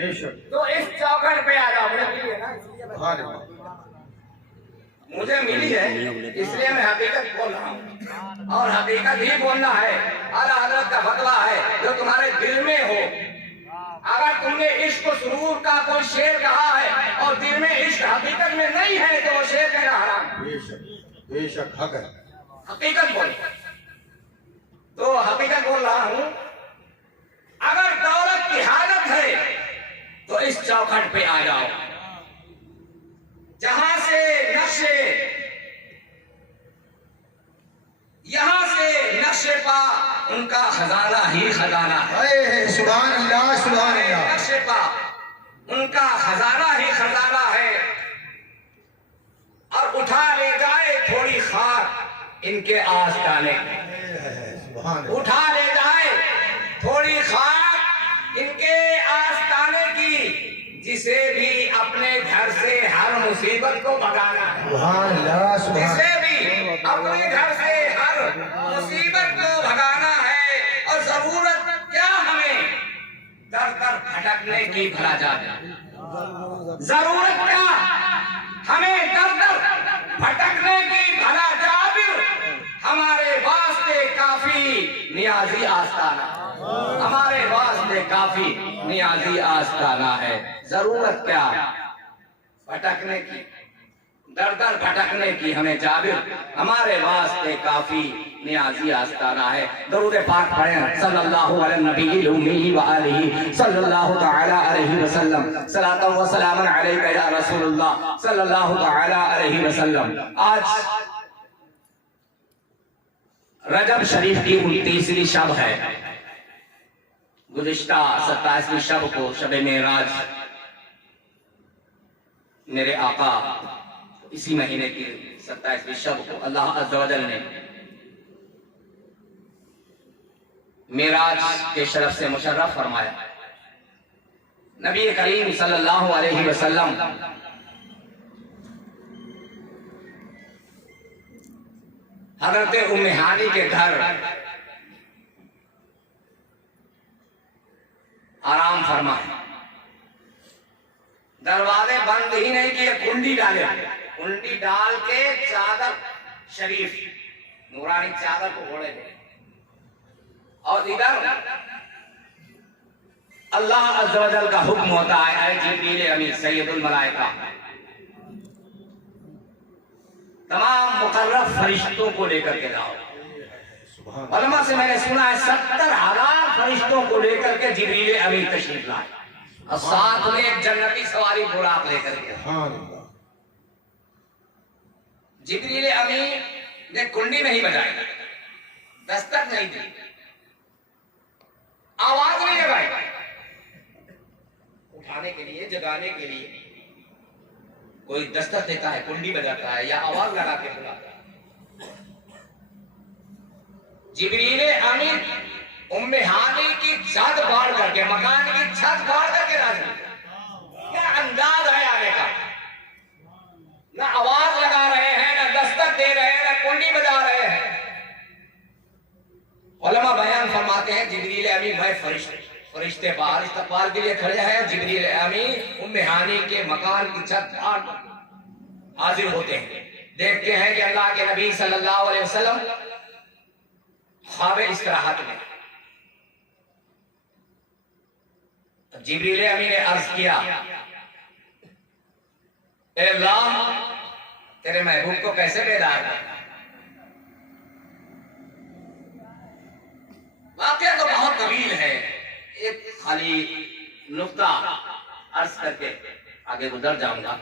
तो इस चौखट पे आ जाओ। मुझे मिली है इसलिए मैं हकीकत बोल रहा हूँ और हकीकत ही बोलना है। आला हजरत का फतवा है जो तुम्हारे दिल में हो। अगर तुमने इश्क सुरूर का कोई शेर कहा है और दिल में इश्क हकीकत में नहीं है तो वो शेर कहना हराम। बेशक हक है। हकीकत बोल तो हकीकत बोल रहा हूँ। अगर दौलत की हालत है तो इस चौखट पे आ जाओ जहां से नक्शे यहां से नक्शे पा उनका खजाना ही खजाना है। सुभान अल्लाह सुभान अल्लाह। नक्शे पा उनका खजाना ही खजाना है और उठा ले जाए थोड़ी खाक इनके आस्ताने। उठा ले जाए थोड़ी खाक इनके आस्ताने की जिसे भी अपने घर से हर मुसीबत को भगाना है। जिसे भी अपने घर से हर मुसीबत को भगाना है और जरूरत क्या हमें दर दर भटकने की भला जाए। जरूरत क्या हमें दर दर भटकने की भला जाबिर हमारे वास्ते काफी नियाजी आस्ताना। हमारे वास्ते काफी नियाजी आस्ताना है। जरूरत क्या भटकने की दर दर भटकने की हमें जाबिर हमारे वास्ते काफी नियाजी आस्ताना है। दरूद पाक पढ़ें सल्लल्लाहु अलैहि नबी उम्मी व आलिहि सल्लल्लाहु तआला अलैहि वसल्लम सलातन व सलामन अलैका या रसूलुल्लाह सल्लल्लाहु तआला अलैहि वसल्लम। आज रजब शरीफ की 29वीं शब है। गुज़िश्ता 27वीं शब को शब मेराज मेरे आका इसी महीने की 27वीं शब को अल्लाह अज़्ज़ा व जल ने मेराज के शरफ से मुशर्रफ फरमाया। नबी करीम सल्लल्लाहु अलैहि वसल्लम हज़रत उम्मे हानी के घर आराम फरमाए। दरवाजे बंद ही नहीं किए, कुंडी डाले। कुंडी डाल के चादर शरीफ नूरानी चादर को ओढ़े थे और इधर अल्लाह अज़्ज़ा व जल का हुक्म होता है ऐ जिब्रील अमीन सैयदुल मलाइका तमाम मुकर्रब फरिश्तों को लेकर के जाओ। उलमा से मैंने सुना है 70,000 फरिश्तों को लेकर के जिब्रील अमीन तशरीफ लाए और साथ में एक जन्नती सवारी बुराक लेकर के। जिब्रील अमीन ने कुंडी नहीं बजाई, दस्तक नहीं दी, आवाज नहीं लगाई। उठाने के लिए जगाने के लिए कोई दस्तक देता है, कुंडी बजाता है या आवाज लगा के बुलाता है। जिब्रील अमीन उम्मे हानी की छत फाड़ करके मकान की छत फाड़ करके राजी। क्या अंदाज है आने का। ना आवाज लगा रहे हैं, ना दस्तक दे रहे हैं, ना कुंडी बजा रहे हैं। उलमा बयान फरमाते हैं जिब्रील अमीन भाई फरिश्ते बाहर इस्तकबाल के लिए खड़े हैं। जिब्रील अमीन उम्मे हानी के मकान की छत फाड़ हाजिर होते हैं। देखते हैं कि अल्लाह के नबी सल्लल्लाहु अलैहि वसल्लम ख्वाब इस्तराहत में। जिब्रील अमीन ने अर्ज किया ए अल्लाह तेरे महबूब को कैसे बेदार कर। वाक़या तो बहुत तवील है, एक खाली नुक्ता अर्ज करके आगे गुजर जाऊंगा।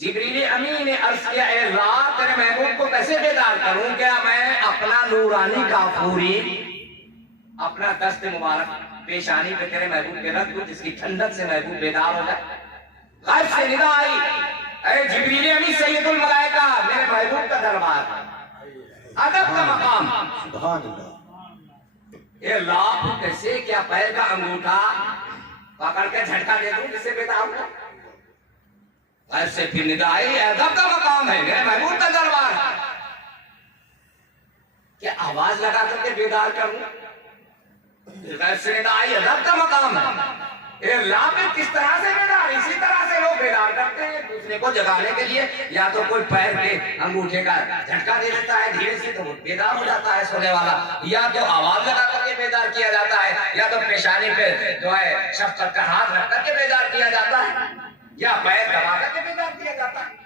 जिब्रील अमीन ने अर्ज किया ए अल्लाह तेरे महबूब को कैसे बेदार करूं। क्या मैं अपना नूरानी काफूरी अपना दस्त मुबारक पेशानी पे तेरे महबूब के रख दूं जिसकी ठंडक से महबूब बेदार हो जाए। गायब से निदा आई अरे जिब्रील अमीन सैयदुल मलाइका मेरे महबूब का दरबार अदब का मकाम। सुभान अल्लाह। ये अल्लाह कैसे क्या पैर का अंगूठा पकड़ के झटका दे दूं जिससे बेदार हो। गायब से फिर निदा आई अदब का मकाम है, मेरे महबूब का दरबार। क्या आवाज लगा करके बेदार करूं। गायब से निदा आई अदब का मकाम है। अल्लाह में किस तरह से बेदार, इसी तरह से लोग बेदार करते हैं दूसरे को जगाने के लिए। या तो कोई पैर के अंगूठे का झटका दे देता है धीरे से, तो वो बेदार हो जाता है सोने वाला। या तो आवाज लगा करके बेदार किया जाता है, या तो पेशानी पे जो है शफकत का हाथ रख करके बेदार किया जाता है, या पैर दबा करके बेदार किया जाता है।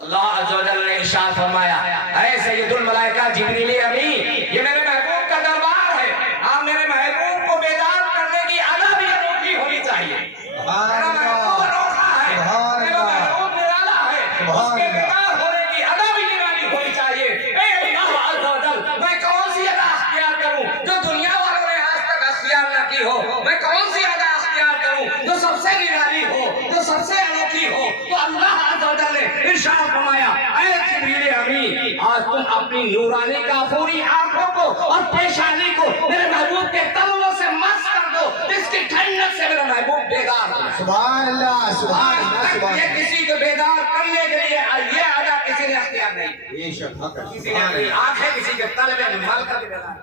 अल्लाह अज़्ज़ व जल्ल ने इरशाद फरमाया, ऐ सय्यदुल मलाइका जिब्रील अमीन, ये मेरे महबूब का दरबार है। आप मेरे महबूब को बेदार करने की अदा भी अनोखी होनी चाहिए। मेरा महबूब अनोखा है, मेरा महबूब निराला है, उसके बेदार होने की अदा भी निराली होनी चाहिए। ऐ अल्लाह अज़्ज़ व जल्ल, मैं कौन सी अदा अख्तियार करूं जो दुनिया वालों ने आज तक अख्तियार न की हो? मैं कौन सी अदा अख्तियार करूं जो सबसे निराली हो, जो सबसे अनोखी हो? तो अल्लाह अज़्ज़ व जल्ल ने इरशाद फरमाया, ऐ जिब्रील अमीन, आज तुम अपनी नूरानी काफूरी आंखों को और पेशानी को मेरे महबूब के तलवों से मस कर दो, इसकी ठंडक से मेरा महबूब बेदार हो। सुभान अल्लाह, सुभान अल्लाह, सुभान ये किसी को बेदार करने के लिए ये अदा किसी ने अख्तियार नहीं, बेशक हक है। किसी ने अपनी आंखें किसी के तलवे में मल कर बेदार।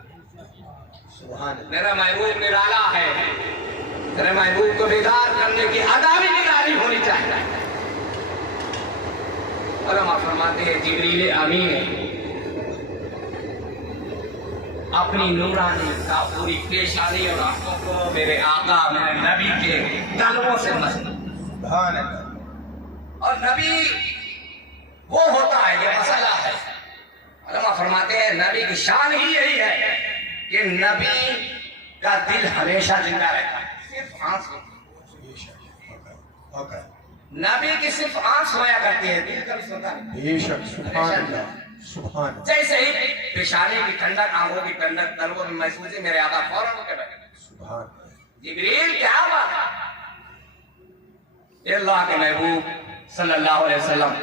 सुभान अल्लाह, मेरा महबूब निराला है, मेरे महबूब को बेदार करने की अदा भी निराली होनी चाहिए। और हम फरमाते हैं जिब्रील अमीन अपनी नूरानी का पूरी पेशानी और आंखों को मेरे आका मेरे नबी के तलवों से मस। सुभान अल्लाह। और नबी वो होता है, ये मसला है। और हम फरमाते हैं नबी की शान ही यही है कि नबी का दिल हमेशा जिंदा रहता है, सिर्फ आंख। हक है। नबी की सिर्फ आंख सोया करती है, दिल कभी सोता नहीं। बेशक सुभान अल्लाह, सुभान अल्लाह। जैसे ही पेशानी की ठंडक, आंखों की ठंडक तलवों में महसूस है, मेरे आका फौरन उठ के बैठे। सुभान अल्लाह। जिब्रील क्या बात है? अल्लाह के महबूब सल्लल्लाहु अलैहि वसल्लम,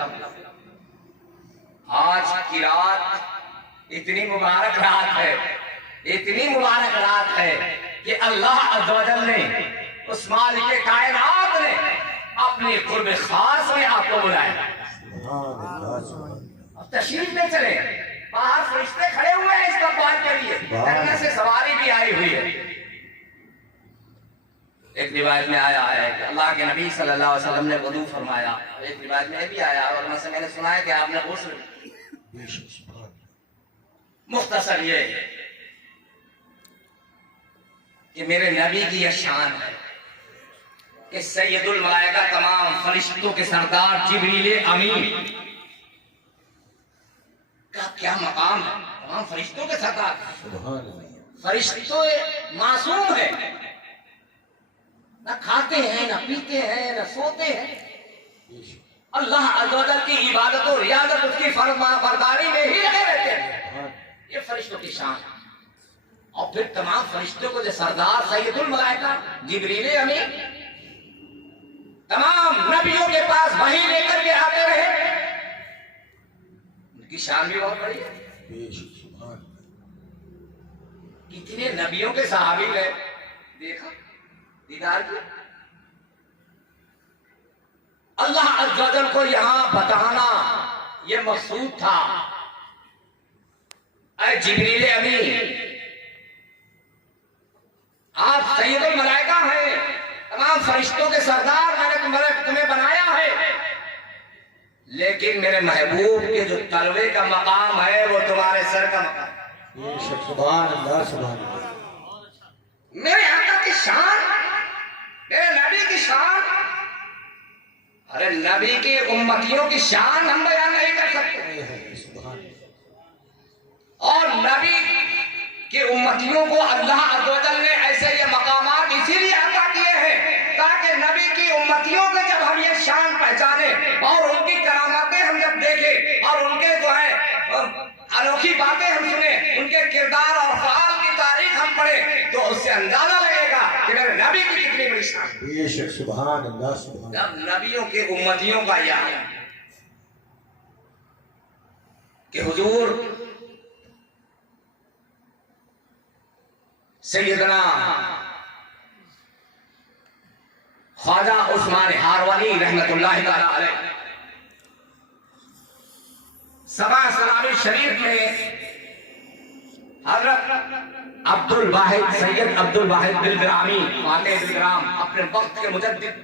आज की रात इतनी मुबारक रात है, इतनी मुबारक रात है कि अल्लाह अज़्ज़ व जल्ल ने, उस मालिक कायनात ने अपने कुर्ब खास में आपको बुलाया। सुभान अल्लाह, सुभान अल्लाह। अब तशरीफ ले चले, बाहर फरिश्ते खड़े हुए हैं इस्तकबाल के लिए, जन्नत से सवारी भी आई हुई है। एक रिवायत में आया है कि अल्लाह के नबी सल्लल्लाहु अलैहि वसल्लम ने वुदू फरमाया। एक रिवायत में भी आया और मैंने सुना है कि आपने गुस्ल। मुख्तसर ये कि मेरे नबी की यह शान है कि सैयदुल मलाइका, तमाम फरिश्तों के सरदार जिब्रील अमीन का क्या मकाम है। तमाम फरिश्तों के सरदार, फरिश्तों मासूम है, न खाते हैं, न पीते हैं, न सोते हैं। अल्लाह अज़्ज़ व जल्ल की इबादत और रियादत, उसकी फरमाबरदारी में ही लगे रहते हैं। ये फरिश्तों की शान है। और फिर तमाम फरिश्तों को जो सरदार सैयदुल मलाइका जिब्रील अमीन तमाम नबियों के पास वही लेकर के आते रहे, उनकी शान भी बहुत बड़ी है। कितने नबियों के सहाबी गए, देखा, दीदार किया। अल्लाह अज़्ज़ व जल्ल को यहां बताना यह मकसूद था। ऐ जिब्रील अमीन, आप सैयदुल मलाइका हैं, तमाम फरिश्तों के सरदार, मैंने तुम्हें बनाया है, लेकिन मेरे महबूब के जो तलवे का मकाम है वो तुम्हारे सर का मकाम। सुभान अल्लाह, सुभान अल्लाह। मेरे आका की शान, मेरे नबी की शान, अरे नबी की उम्मतियों की शान हम बयान नहीं कर सकते। और नबी की उम्मतियों को अल्लाह अज़्ज़ व जल्ल ने ऐसे ये मकामात इसीलिए अता किए हैं ताकि नबी की उम्मतियों को जब हम ये शान पहचाने और उनकी करामातें हम जब देखें और उनके जो है अनोखी बातें हम सुने, उनके किरदार और फ़ाल की तारीख हम पढ़े, तो उससे अंदाजा लगेगा कि मेरे नबी की कितनी बड़ी शान। बेशक सुभान अल्लाह, सुभान। जब नबियों के उम्मतियों का यह कि हुजूर सैयदना ख्वाजा उस्मान हारवानी रहमतुल्लाह तआला अलैह सबा सलामी शरीफ में हजरत अब्दुल वाहिद सैयद अब्दुल वाहिद बिलग्रामी फातेह बिलग्राम अपने वक्त के मुजद्दिद,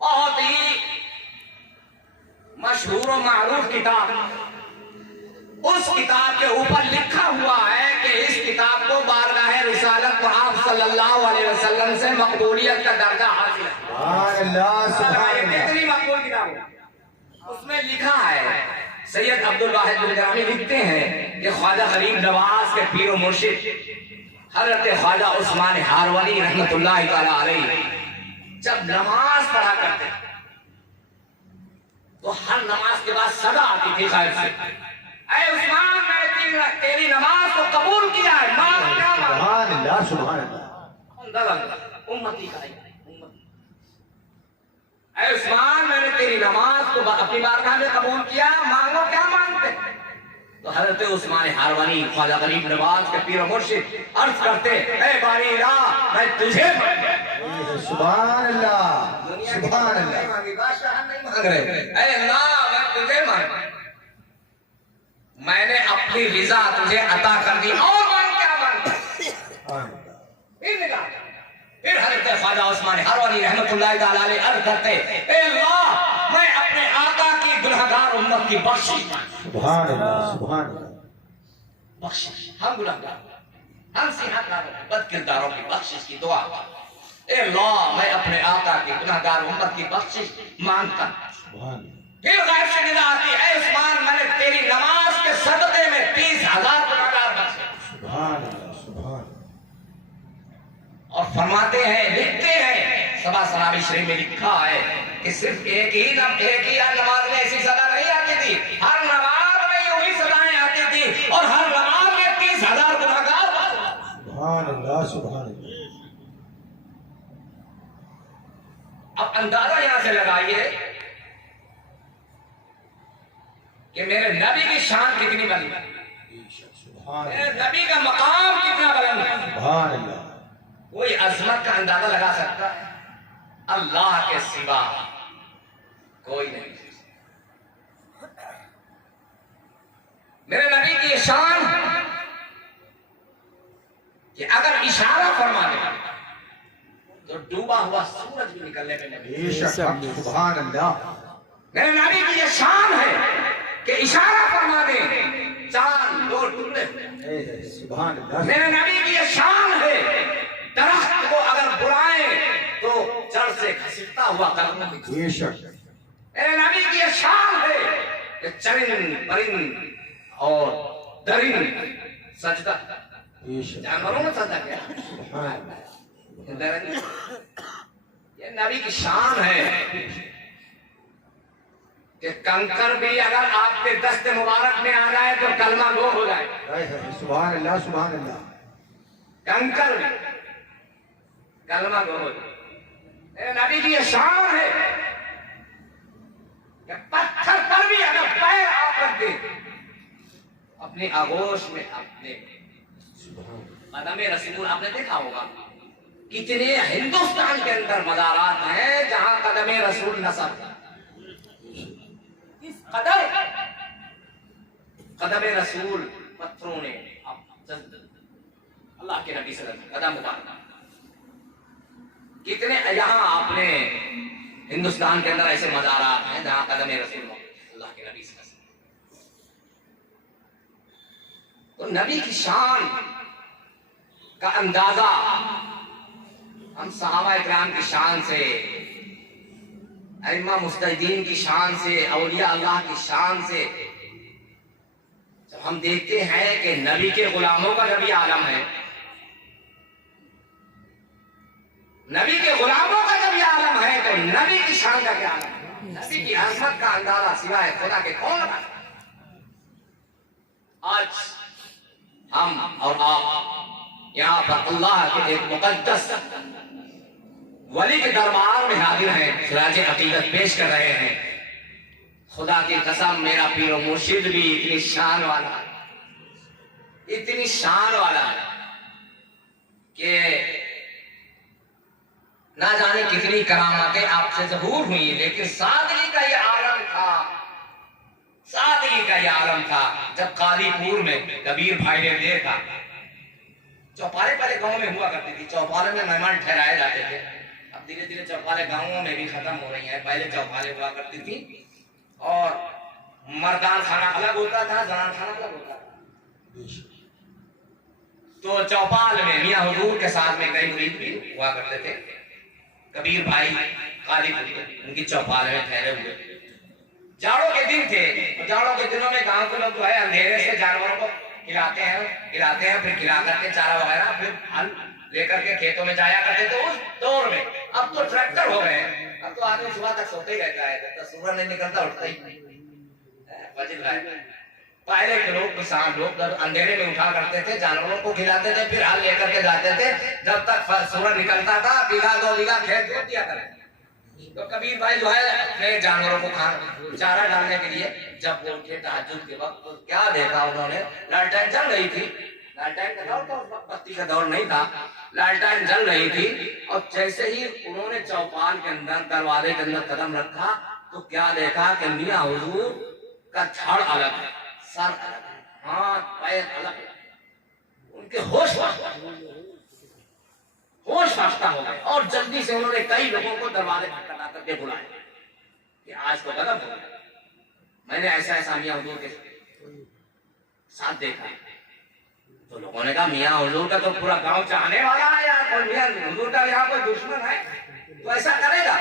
बहुत ही मशहूर और मारूफ किताब। उस किताब के ऊपर लिखा हुआ है कि इस किताब को बारगाह रिसालत में आप सल्लल्लाहु अलैहि वसल्लम से मकबूलियत का दर्जा हासिल है। कितनी मकबूल किताब है। उसमें लिखा है, सैयद अब्दुल वाहिद बिलग्रामी लिखते हैं कि ख्वाजा गरीब नवाज के पीर मुर्शिद हजरत ख्वाजा उस्मान हारवानी रहमतुल्लाह तआला अलैह जब नमाज पढ़ा करते तो हर नमाज के बाद सदा आती थी खैर से, ऐ उस्मान मैंने तेरी नमाज को कबूल किया है, मांग क्या मांग। सुभान अल्लाह। उम्मती का ऐ उस्मान मैंने तेरी नमाज को अपनी बारगाह में कबूल किया, मांगो क्या मांगते। तो हजरत उस्मान हारवानी ख्वाजा गरीब नवाज के पीर मुर्शिद अर्ज करते, ऐ बारी इलाह मैं तुझे सुभान अल्लाह सुभान अल्लाह। बादशाह नहीं मांग रहे, ऐ अल्लाह मैं तुझे मांग, मैंने अपनी रिजा तुझे अता कर दी, और मांग क्या मांग। फिर हजरत ख्वाजा उस्मान हारवानी रहमतुल्लाह तआला अलैह अर्ज करते, ऐ अल्लाह मैं अपने आका की गुनहगार उम्मत की बख्शिश मांगता। सुभान अल्लाह सुभान अल्लाह। बख्शिश, हम गुनहगार, हम सियाहकारों बद किरदारों की बख्शिश की दुआ। ऐ अल्लाह मैं अपने आका की गुनहगार उम्मत की बख्शिश मांगता। फिर गैर से निदा आती, ऐ उस्मान मैंने तेरी नमाज के सदक़े में 30,000 गुनहगार बख्शे। सुभान अल्लाह सुभान। और फरमाते हैं, लिखते हैं, सबा सलामी शरीफ में लिखा है कि सिर्फ एक ही नमाज में ऐसी सदा नहीं आती थी, हर नमाज में यूं ही सदाएं आती थी और हर नमाज में 30,000 गुनहगार। सुभान अल्लाह सुभान अल्लाह। अब अंदाजा यहां से लगाइए कि मेरे नबी की शान कितनी बुलंद है, मेरे नबी का मकाम कितना बुलंद है। सुभान अल्लाह। कोई अजमत का अंदाजा लगा सकता है, अल्लाह के सिवा कोई नहीं। मेरे नबी की शान कि अगर इशारा फरमा दे तो डूबा हुआ सूरज भी निकलने में नहीं। सुभान अल्लाह। मेरे नबी की ये शान है कि इशारा फरमा दे चांद 2 टुकड़े। सुभान अल्लाह। मेरे नबी की ये शान है, दरख्त को अगर बुलाए तो जड़ से घसीटता हुआ कलम। मेरे नबी की ये शान है कि चरिंद परिंद और दरिंद सजदा, जानवरों में सजदा किया। ये नबी की शान है कि कंकर भी अगर आपके दस्ते मुबारक में आ जाए तो कलमा गो हो जाए। सुभान अल्लाह सुभान अल्लाह। कंकर भी कलमा गो हो जाए। नबी की ये शान है कि पत्थर पर भी अगर पैर आप रख दे अपने आगोश में, अपने कदम रसूल, आपने देखा होगा कितने हिंदुस्तान के अंदर मज़ारात हैं जहां कदम रसूल नसब, कदम रसूल पत्थरों ने अल्लाह के नबी सल्लल्लाहु अलैहि वसल्लम कदम उतारा। कितने यहाँ आपने हिंदुस्तान के अंदर ऐसे मज़ारात हैं जहां कदम रसूल अल्लाह के नबी सल्लल्लाहु अलैहि वसल्लम। तो नबी की शान का अंदाजा हम सहाबा इकराम की शान से, अइम्मा मुस्तहिदीन की शान से, औलिया अल्लाह की शान से जब हम देखते हैं कि नबी के गुलामों का नबी आलम है, नबी के गुलामों का नबी आलम है, तो नबी की शान का क्या आलम है। नबी की अजमत का अंदाजा सिवाय खुदा के कौन लगा। आज हम और आप यहाँ पर अल्लाह के एक मुकद्दस वली के दरबार में हाजिर हैं, खिराज अकीदत पेश कर रहे हैं। खुदा की कसम मेरा पीर और मुर्शिद भी इतनी शान वाला, इतनी शान वाला कि ना जाने कितनी करामातें आपसे जरूर हुई, लेकिन सादगी का ये आलम था, सादगी का ये आलम था। जब कालीपुर में कबीर भाई ने देखा चौपाले पहले गांव में हुआ करती थी, चौपाले में मेहमान ठहराए जाते थे। अब धीरे धीरे चौपाले गांवों में भी खत्म हो रही हैं। पहले चौपाले हुआ करती थी और मर्दान खाना अलग होता था, जनान खाना अलग होता था। तो चौपाल में मियां हुजूर के साथ में कई मुरीद भी हुआ करते थे। कबीर भाई कालीपुर उनकी चौपाल में ठहरे हुए। जाड़ों के दिन थे, जाड़ों के दिनों में गांव के लोग जो है अंधेरे से जानवरों को खिलाते हैं, फिर खिला करके चारा वगैरह फिर हल लेकर के खेतों में जाया करते थे उस दौर में। अब तो ट्रैक्टर हो गए, अब तो आदमी सुबह तक सोते ही रहता है, जब तक सूरज नहीं निकलता उठता ही नहीं। पहले के लोग, किसान लोग जब अंधेरे में उठा करते थे, जानवरों को खिलाते थे, फिर हल लेकर के जाते थे, जब तक सूरज निकलता था बीघा 2 बीघा खेत जोत दिया करते। तो कबीर भाई जो है अपने जानवरों को खाना चारा डालने के लिए जब वो उठे तहज्जुद के वक्त, तो क्या देखा उन्होंने, लालटेन जल रही थी। लालटेन का दौर तो बत्ती का दौर नहीं था, लालटेन जल रही थी। और जैसे ही उन्होंने चौपाल के अंदर दरवाजे के अंदर कदम रखा तो क्या देखा कि मियां हुजूर का धड़ अलग है, सर अलग है, हाथ पैर अलग है, उनके होश फाश्ता हो गए। और जल्दी से उन्होंने कई लोगों को दरवाजे खटखटा करके बुलाया कि आज तो गलत हो गया, मैंने ऐसा मियां हुजूर के साथ देखा। तो लोगों ने कहा मियां हुजूर का तो पूरा गांव चाहने वाला है यार, और मियां हुजूर का यहाँ कोई दुश्मन है तो ऐसा करेगा?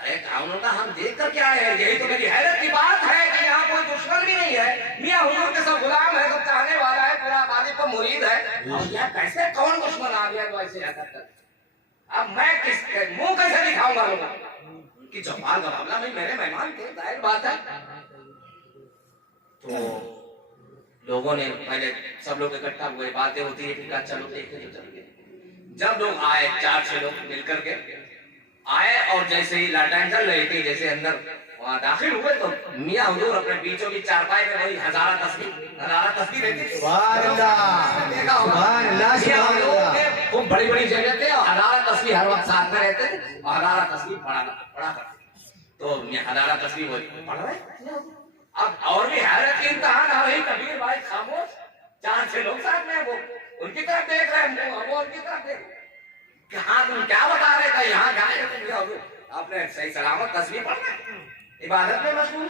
अरे गाँव का हम देख कर क्या है, यही तो मेरी हैरत की बात है कि यहाँ कोई दुश्मन भी नहीं है, मियां हुजूर के सब गुलाम है, सब चाहने वाला है, पूरा आबादी को मुरीद है, और यह कैसे कौन दुश्मन आ गया तो ऐसे ऐसा कर। अब मैं किस मुंह कैसे दिखाऊंगा लोगों की चौपाल का मामला में मेरे मेहमान थे, जाहिर बात है। तो लोगों ने पहले सब लोग इकट्ठा हुए, बातें होती है, फिर चलो देखते तो चल। जब लोग आए 4-6 लोग मिलकर के आए और जैसे ही लालटेन जल रही थी, जैसे अंदर वहां दाखिल हुए तो मियां हुजूर अपने बीचों बीच चारपाई में वही हजारा तस्वीर रहती थी। खूब बड़ी बड़ी जगह थे और हजारा तस्वीर हर वक्त साथ में रहते थे और हजारा तस्वीर पढ़ा करते। तो हजारा तस्वीर पढ़ रहे। अब और भी हैरत की इम्तिहान आ रही, कबीर भाई खामोश, 4-6 लोग साथ में, वो उनकी तरफ देख रहे हैं, वो उनकी तरफ देख रहे। हाँ तुम क्या बता रहे थे, यहाँ गए आपने सही सलामत तस्वीर पढ़ना, इबादत में मशगूल।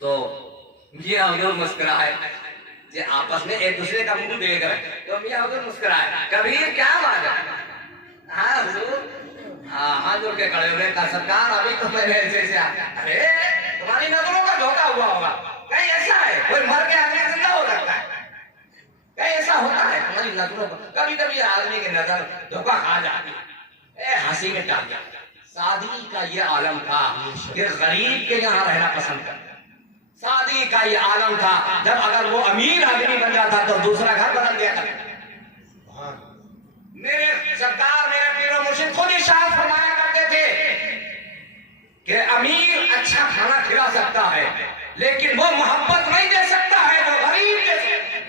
तो मियां हुजूर मुस्कुराए, ये आपस में एक दूसरे का मुंह देख रहे, तो मियां हुजूर मुस्कुराए, कबीर क्या बात है? हाँ हुजूर, हाँ जोड़ के खड़े हुए का सरकार, अभी तो मैंने ऐसे अरे तुम्हारी नजरों का धोखा हुआ होगा, कहीं ऐसा है कोई मर के आदमी जिंदा हो सकता है, कहीं ऐसा होता है तुम्हारी नजरों को? कभी कभी आदमी की नजर धोखा खा जाती है, हंसी में टाल जाती है। शादी का ये आलम था कि गरीब के यहाँ रहना पसंद करता। शादी का ये आलम था जब अगर वो अमीर आदमी बन जाता तो दूसरा घर बदल दिया था। मेरे सरकार, मेरे पीर और मुर्शिद खुद इरशाद फरमाया करते थे कि अमीर अच्छा खाना खिला सकता है लेकिन वो मोहब्बत नहीं दे सकता है जो गरीब दे सकता है।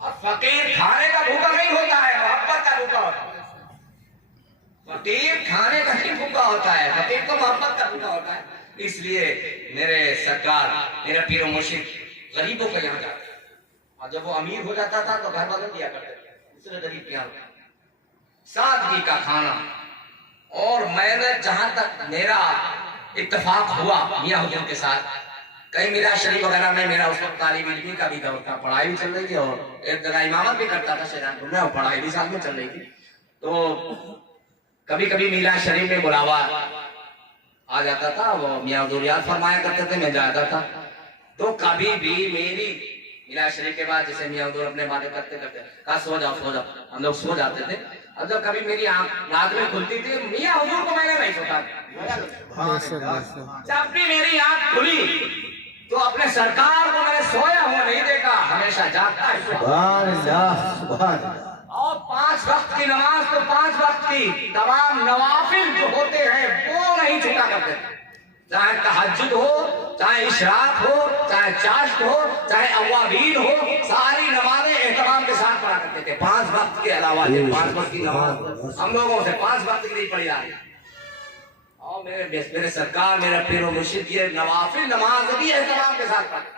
और फकीर खाने का भूखा नहीं होता है, मोहब्बत का भूखा होता है। फकीर खाने का नहीं भूखा होता है, फकीर तो मोहब्बत का भूखा होता है। इसलिए मेरे सरकार, मेरा पीर और मुर्शिद गरीबों का यहाँ जाता है, और जब वो अमीर हो जाता था तो घर बदल दिया करते थे, दूसरे गरीब के यहाँ। सादगी का खाना। और मैंने जहां तक मेरा इत्तेफाक हुआ मियां हुजूर के साथ, कहीं मिराज शरीफ वगैरह में मेरा उस वक्त तालीम इल्मी का भी दौर था, पढ़ाई भी चल रही थी और एक जगह इमामत भी करता था शहजादपुर में, और पढ़ाई भी साथ में चल रही थी। तो कभी कभी मिराज शरीफ में बुलावा आ जाता था, वो मियां हुजूर याद फरमाया करते थे, मैं जाता था। तो कभी भी मेरी मिराज शरीफ के बाद जैसे मियां हुजूर अपने बातें करते करते कहा सो जाओ, हम लोग सो जाते थे। अब जब कभी मेरी आंख रात में खुलती थी, मियां हुजूर को मैंने नहीं सोता, जब भी मेरी आंख खुली तो अपने सरकार को मैंने सोया हुआ नहीं देखा, हमेशा जागता है। और 5 वक्त की नमाज तो 5 वक्त की तमाम नवाफिल जो होते हैं वो नहीं छूटा करते, चाहे तहज्जुद हो, चाहे इशराक हो, चाहे चाश्त हो, चाहे अवाबीन हो, सारी नमाजें एहतमाम के साथ पढ़ा करते थे। 5 वक्त के अलावा 5 वक्त की नमाज हम लोगों से 5 वक्त की नहीं पढ़ी जा रही। और मेरे सरकार, मेरा पीर और मुर्शिद ये नवाफिल नमाज भी एहतमाम के साथ पढ़ा।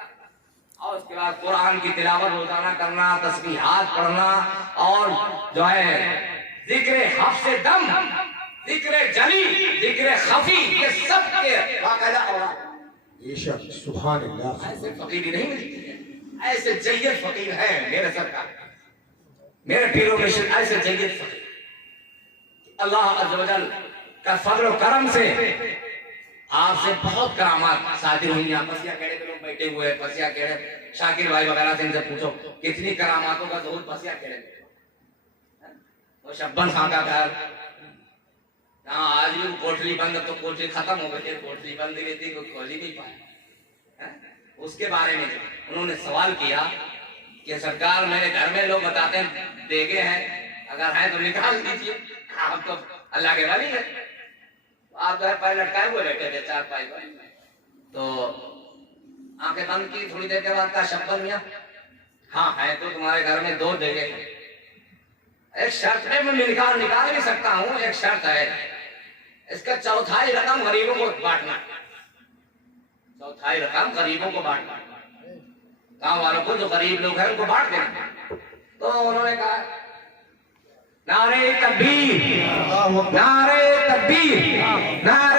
और उसके बाद कुरान की तिलावत रोजाना करना, तस्बीहात पढ़ना और जो है जिक्र हफ्से दम, जिक्र जली, जिक्र खफी, ये सब के बाकायदा औलाद। बेशक सुभान अल्लाह। ऐसे फकीरी नहीं मिलती है, ऐसे जय्यद फकीर है मेरे सरकार, मेरे पीरों में ऐसे जय्यद फकीर। अल्लाह अज़्ज़ व जल का फज़ल और करम से आपसे बहुत करामात शादी हुई। यहाँ पसिया केड़े के लोग बैठे हुए हैं, पसिया केड़े शाकिर भाई वगैरह से इनसे पूछो कितनी करामातों का ज़हूर पसिया केड़े में। वो शब्बन खां का घर, हाँ आज भी कोठरी बंद, तो कोठरी खत्म हो गई, कोठरी बंद रहती कोई खोल ही नहीं पाया। उसके बारे में उन्होंने सवाल किया कि सरकार मेरे घर में लोग बताते हैं देगे हैं, अगर हैं तो निकाल दीजिए, आप तो अल्लाह के वाली है, आप जो है पैर लटकाए हुए बैठे थे चार पाई पर। तो आंखें बंद की, थोड़ी देर के बाद कहा शब्बन मियां हाँ है तो तुम्हारे घर में 2 देगे हैं, एक शर्त है, मैं निकाल भी सकता हूँ, एक शर्त है, इसका चौथाई रकम गरीबों को बांटना, चौथाई रकम गरीबों को बांटना, गांव वालों को जो गरीब लोग हैं उनको बांट देना। तो उन्होंने कहा नारे तकबीर, नारे तकबीर, नारे